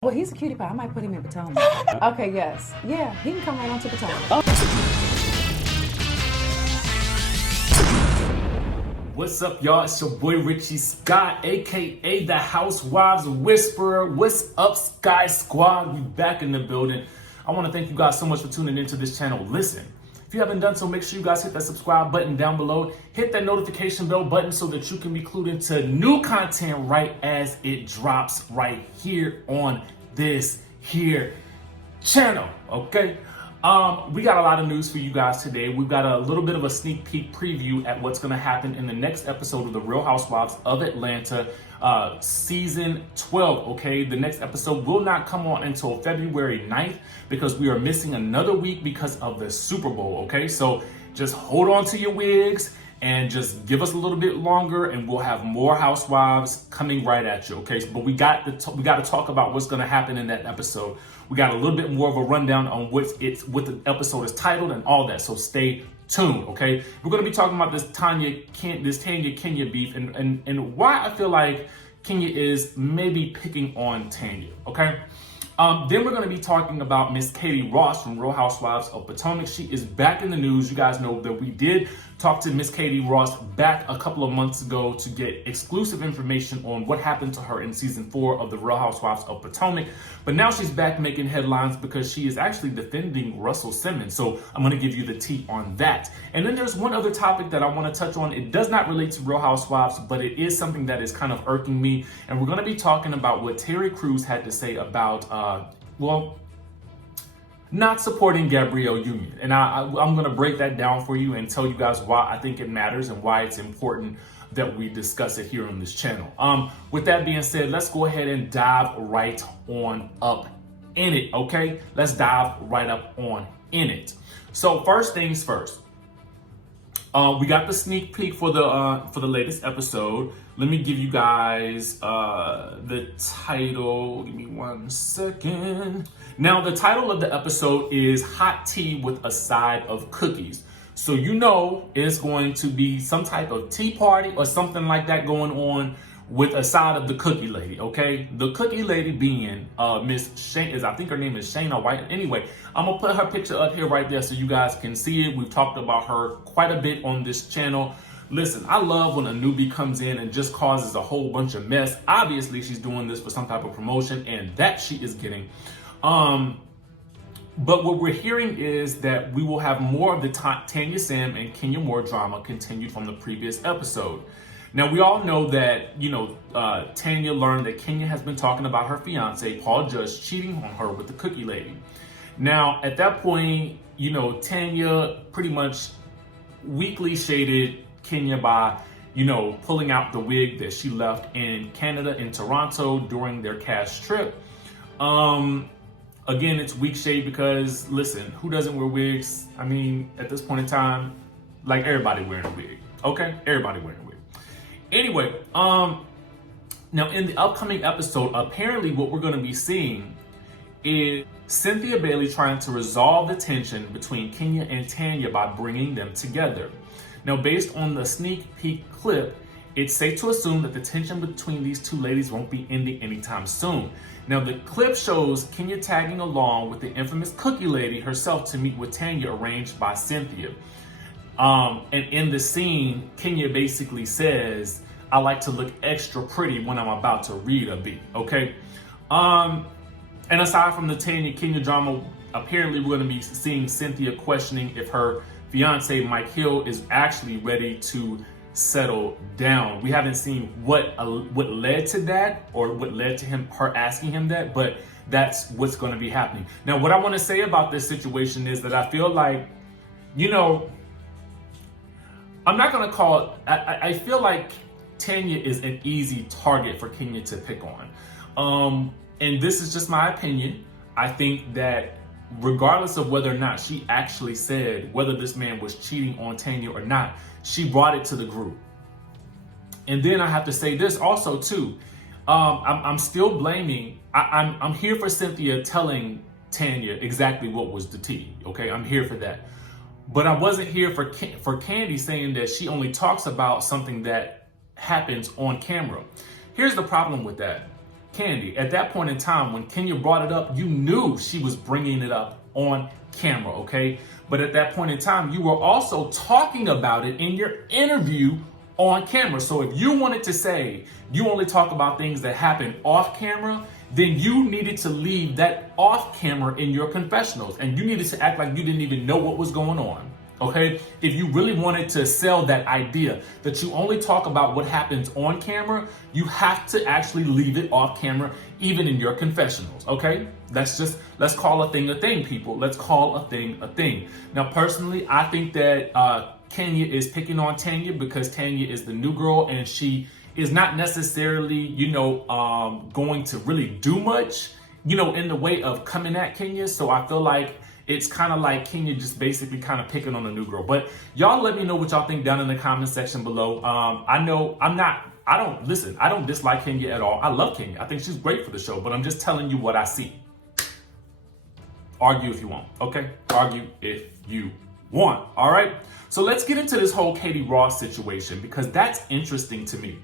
Well, he's a cutie pie. I might put him in Potomac. Okay, yes. Yeah, he can come right on to Potomac. What's up, y'all? It's your boy Richie Scott, aka the Housewives Whisperer. What's up, Sky Squad? We back in the building. I want to thank you guys so much for tuning into this channel. Listen, if you haven't done so, make sure you guys hit that subscribe button down below. Hit that notification bell button so that you can be clued into new content right as it drops right here on this here channel, okay? We got a lot of news for you guys today. We've got a little bit of a sneak peek preview at what's going to happen in the next episode of The Real Housewives of Atlanta, season 12, okay? The next episode will not come on until February 9th because we are missing another week because of the Super Bowl, okay? So just hold on to your wigs and just give us a little bit longer and we'll have more Housewives coming right at you, okay? But we got to talk about what's going to happen in that episode. We got a little bit more of a rundown on what the episode is titled and all that, so stay tuned, okay? We're going to be talking about this Tanya Kenya beef and why I feel like Kenya is maybe picking on Tanya, okay? Then we're going to be talking about Miss Katie Rost from Real Housewives of Potomac. She is back in the news. You guys know that we did talk to Miss Katie Rost back a couple of months ago to get exclusive information on what happened to her in season 4 of the Real Housewives of Potomac. But now she's back making headlines because she is actually defending Russell Simmons. So I'm going to give you the tea on that. And then there's one other topic that I want to touch on. It does not relate to Real Housewives, but it is something that is kind of irking me. And we're going to be talking about what Terry Crews had to say about, not supporting Gabrielle Union. And I'm going to break that down for you and tell you guys why I think it matters and why it's important that we discuss it here on this channel. With that being said, let's go ahead and dive right on up in it, okay? Let's dive right up on in it. So first things first. We got the sneak peek for the latest episode. Let me give you guys the title. Give me 1 second. Now, the title of the episode is Hot Tea with a Side of Cookies. So you know it's going to be some type of tea party or something like that going on with a side of the cookie lady, okay? The cookie lady being Miss Shane, I think her name is Shayna White. Anyway, I'm gonna put her picture up here right there so you guys can see it. We've talked about her quite a bit on this channel. Listen, I love when a newbie comes in and just causes a whole bunch of mess. Obviously, she's doing this for some type of promotion, and that she is getting. But what we're hearing is that we will have more of the Tanya Sam and Kenya Moore drama continued from the previous episode. Now, we all know that, Tanya learned that Kenya has been talking about her fiance, Paul Judge, cheating on her with the cookie lady. Now, at that point, Tanya pretty much weakly shaded Kenya by, pulling out the wig that she left in Canada, in Toronto, during their cash trip. Again, it's weak shade because, listen, who doesn't wear wigs? I mean, at this point in time, like everybody wearing a wig, okay? Everybody wearing a wig. Anyway, now in the upcoming episode, apparently what we're going to be seeing is Cynthia Bailey trying to resolve the tension between Kenya and Tanya by bringing them together. Now, based on the sneak peek clip, it's safe to assume that the tension between these two ladies won't be ending anytime soon. Now, the clip shows Kenya tagging along with the infamous cookie lady herself to meet with Tanya, arranged by Cynthia. And in the scene, Kenya basically says, I like to look extra pretty when I'm about to read a beat, okay? And aside from the Tanya Kenya drama, apparently we're going to be seeing Cynthia questioning if her fiance, Mike Hill, is actually ready to settle down. We haven't seen what led to that or what led to her asking him that, but that's what's going to be happening. Now, what I want to say about this situation is that I feel like, I'm not going to call it, I feel like Tanya is an easy target for Kenya to pick on. And this is just my opinion. I think that regardless of whether or not she actually said whether this man was cheating on Tanya or not, she brought it to the group. And then I have to say this also too. I'm still blaming, I'm here for Cynthia telling Tanya exactly what was the tea, okay? I'm here for that. But I wasn't here for Kandi saying that she only talks about something that happens on camera. Here's the problem with that. Kandi. At that point in time, when Kenya brought it up, you knew she was bringing it up on camera, okay? But at that point in time, you were also talking about it in your interview on camera. So if you wanted to say you only talk about things that happen off camera, then you needed to leave that off camera in your confessionals, and you needed to act like you didn't even know what was going on. Okay, if you really wanted to sell that idea that you only talk about what happens on camera, you have to actually leave it off camera, even in your confessionals. Okay, let's call a thing, people. Let's call a thing. Now, personally, I think that Kenya is picking on Tanya because Tanya is the new girl and she is not necessarily, going to really do much, in the way of coming at Kenya. So I feel like it's kind of like Kenya just basically kind of picking on a new girl. But y'all let me know what y'all think down in the comment section below. I don't dislike Kenya at all. I love Kenya. I think she's great for the show, but I'm just telling you what I see. Argue if you want, okay? Argue if you want, all right? So let's get into this whole Katie Rost situation because that's interesting to me.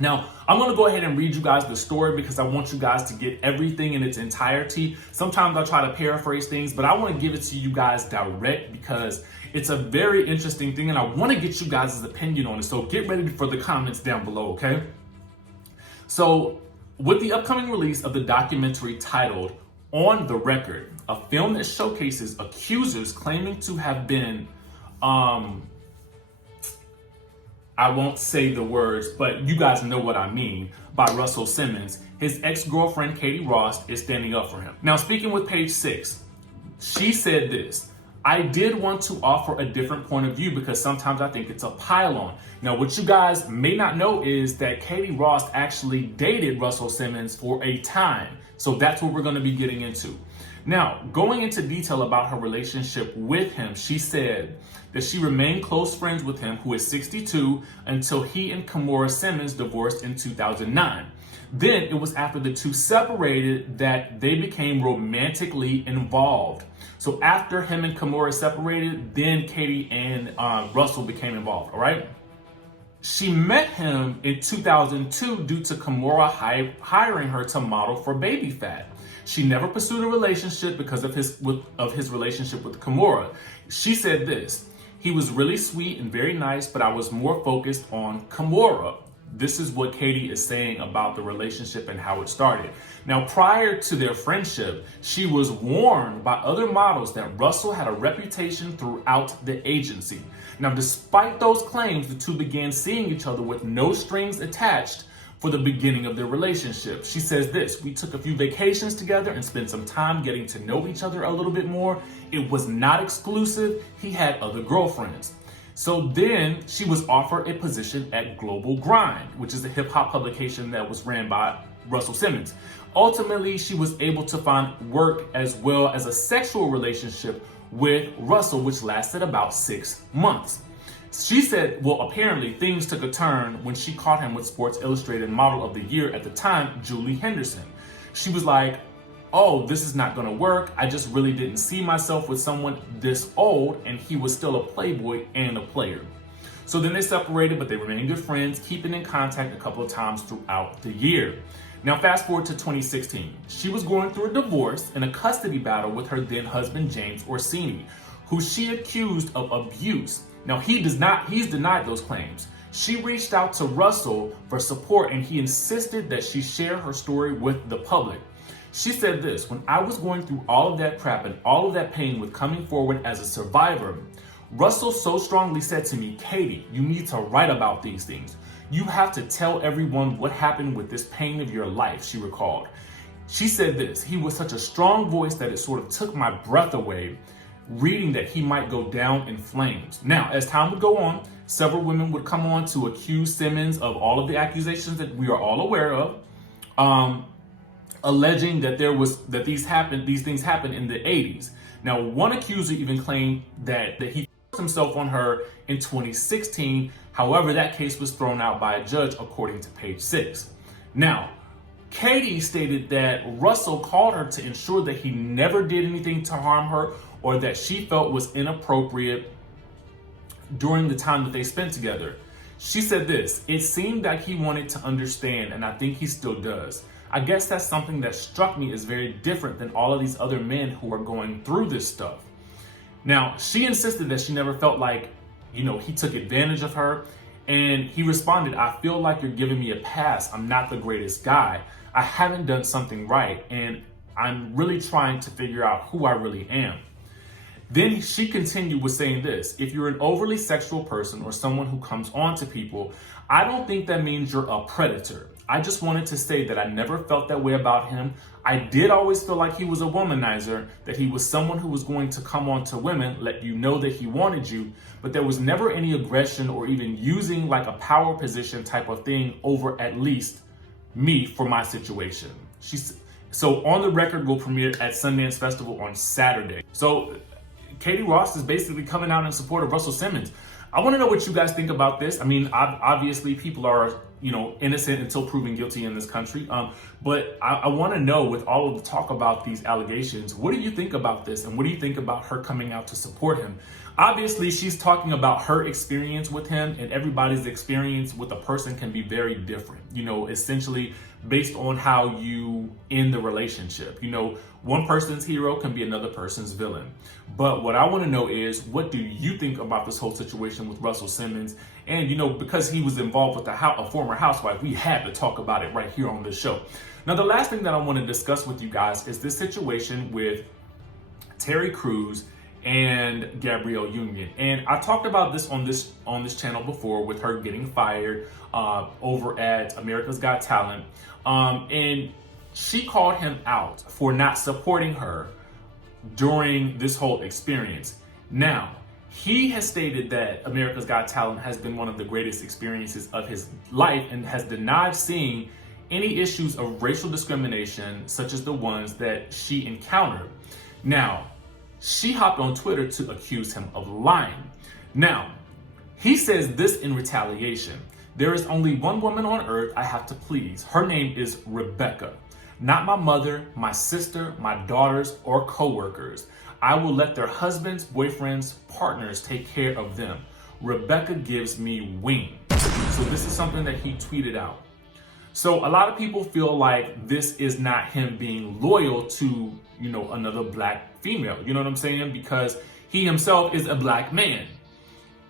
Now, I'm going to go ahead and read you guys the story because I want you guys to get everything in its entirety. Sometimes I try to paraphrase things, but I want to give it to you guys direct because it's a very interesting thing and I want to get you guys' opinion on it. So get ready for the comments down below, okay? So with the upcoming release of the documentary titled On the Record, a film that showcases accusers claiming to have been I won't say the words, but you guys know what I mean, by Russell Simmons, his ex-girlfriend Katie Rost is standing up for him. Now, speaking with Page 6, she said this: I did want to offer a different point of view because sometimes I think it's a pile-on. Now, what you guys may not know is that Katie Rost actually dated Russell Simmons for a time. So that's what we're going to be getting into. Now, going into detail about her relationship with him, she said that she remained close friends with him, who is 62, until he and Kimora Simmons divorced in 2009. Then it was after the two separated that they became romantically involved. So after him and Kimora separated, then Katie and Russell became involved, all right? She met him in 2002 due to Kimora hiring her to model for Baby Fat. She never pursued a relationship because of his relationship with Kimora. She said this: he was really sweet and very nice, but I was more focused on Kimora. This is what Katie is saying about the relationship and how it started. Now, prior to their friendship, she was warned by other models that Russell had a reputation throughout the agency. Now, despite those claims, the two began seeing each other with no strings attached for the beginning of their relationship. She says this: we took a few vacations together and spent some time getting to know each other a little bit more. It was not exclusive. He had other girlfriends. So then she was offered a position at Global Grind, which is a hip hop publication that was ran by Russell Simmons. Ultimately, she was able to find work as well as a sexual relationship with Russell, which lasted about 6 months. She said, well, apparently things took a turn when she caught him with Sports Illustrated Model of the Year at the time, Julie Henderson. She was like, oh, this is not gonna work. I just really didn't see myself with someone this old, and he was still a playboy and a player. So then they separated, but they remained good friends, keeping in contact a couple of times throughout the year. Now, fast forward to 2016. She was going through a divorce and a custody battle with her then husband, James Orsini, who she accused of abuse. Now, he's denied those claims. She reached out to Russell for support, and he insisted that she share her story with the public. She said this: when I was going through all of that crap and all of that pain with coming forward as a survivor, Russell so strongly said to me, Katie, you need to write about these things. You have to tell everyone what happened with this pain of your life, she recalled. She said this: he was such a strong voice that it sort of took my breath away, reading that he might go down in flames. Now, as time would go on, several women would come on to accuse Simmons of all of the accusations that we are all aware of, alleging that these things happened in the 80s. Now, one accuser even claimed that he forced himself on her in 2016. However, that case was thrown out by a judge, according to Page 6. Now, Katie stated that Russell called her to ensure that he never did anything to harm her or that she felt was inappropriate during the time that they spent together. She said this: it seemed like he wanted to understand, and I think he still does. I guess that's something that struck me as very different than all of these other men who are going through this stuff. Now, she insisted that she never felt like, he took advantage of her. And he responded, I feel like you're giving me a pass. I'm not the greatest guy. I haven't done something right. And I'm really trying to figure out who I really am. Then she continued with saying this: if you're an overly sexual person or someone who comes on to people, I don't think that means you're a predator. I just wanted to say that I never felt that way about him. I did always feel like he was a womanizer, that he was someone who was going to come on to women, let you know that he wanted you, but there was never any aggression or even using like a power position type of thing over at least me for my situation. So On the Record will premiere at Sundance Festival on Saturday. So Katie Rost is basically coming out in support of Russell Simmons. I want to know what you guys think about this. I mean, obviously people are, innocent until proven guilty in this country. But I want to know, with all of the talk about these allegations, what do you think about this? And what do you think about her coming out to support him? Obviously, she's talking about her experience with him, and everybody's experience with a person can be very different, essentially based on how you end the relationship. One person's hero can be another person's villain. But what I want to know is, what do you think about this whole situation with Russell Simmons? And, because he was involved with a former housewife, we had to talk about it right here on this show. Now, the last thing that I want to discuss with you guys is this situation with Terry Crews and Gabrielle Union. And I talked about this on this channel before, with her getting fired over at America's Got Talent. And she called him out for not supporting her during this whole experience. Now, he has stated that America's Got Talent has been one of the greatest experiences of his life and has denied seeing any issues of racial discrimination such as the ones that she encountered. Now, she hopped on Twitter to accuse him of lying. Now, he says this in retaliation: there is only one woman on earth I have to please. Her name is Rebecca. Not my mother, my sister, my daughters, or co-workers. I will let their husbands, boyfriends, partners take care of them. Rebecca gives me wings. So this is something that he tweeted out. So a lot of people feel like this is not him being loyal to, another black female. You know what I'm saying? Because he himself is a black man.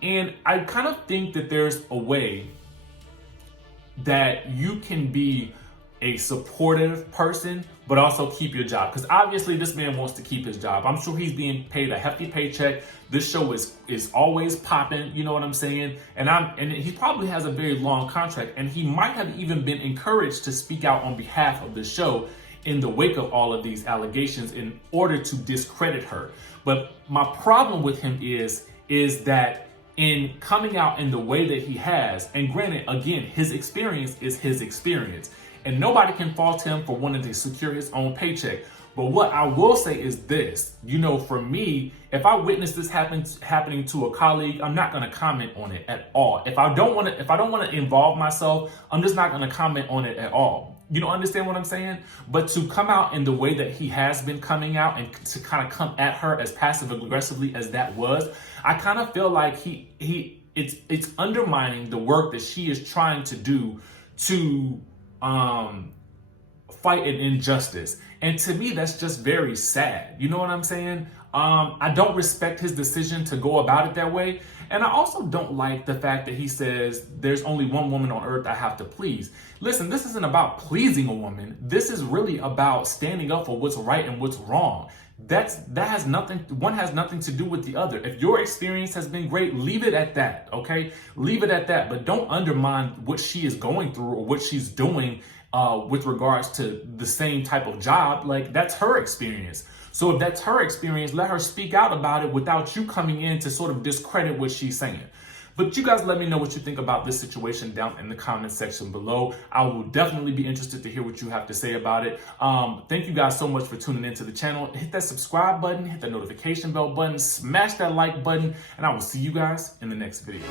And I kind of think that there's a way that you can be a supportive person, but also keep your job. Because obviously this man wants to keep his job. I'm sure he's being paid a hefty paycheck. This show is always popping, you know what I'm saying? And he probably has a very long contract, and he might have even been encouraged to speak out on behalf of the show in the wake of all of these allegations in order to discredit her. But my problem with him is that in coming out in the way that he has, and granted, again, his experience is his experience, and nobody can fault him for wanting to secure his own paycheck. But what I will say is this: for me, if I witness this happening to a colleague, I'm not going to comment on it at all. If I don't want to involve myself, I'm just not going to comment on it at all. You don't understand what I'm saying? But to come out in the way that he has been coming out, and to kind of come at her as passive aggressively as that was, I kind of feel like it's undermining the work that she is trying to do to fight an injustice. And to me, that's just very sad. You know what I'm saying? I don't respect his decision to go about it that way. And I also don't like the fact that he says there's only one woman on earth I have to please. Listen, this isn't about pleasing a woman. This is really about standing up for what's right and what's wrong. One has nothing to do with the other. If your experience has been great, leave it at that, okay? Leave it at that, but don't undermine what she is going through or what she's doing with regards to the same type of job. Like, that's her experience. So if that's her experience, let her speak out about it without you coming in to sort of discredit what she's saying. But you guys let me know what you think about this situation down in the comment section below. I will definitely be interested to hear what you have to say about it. Thank you guys so much for tuning into the channel. Hit that subscribe button, hit that notification bell button, smash that like button, and I will see you guys in the next video.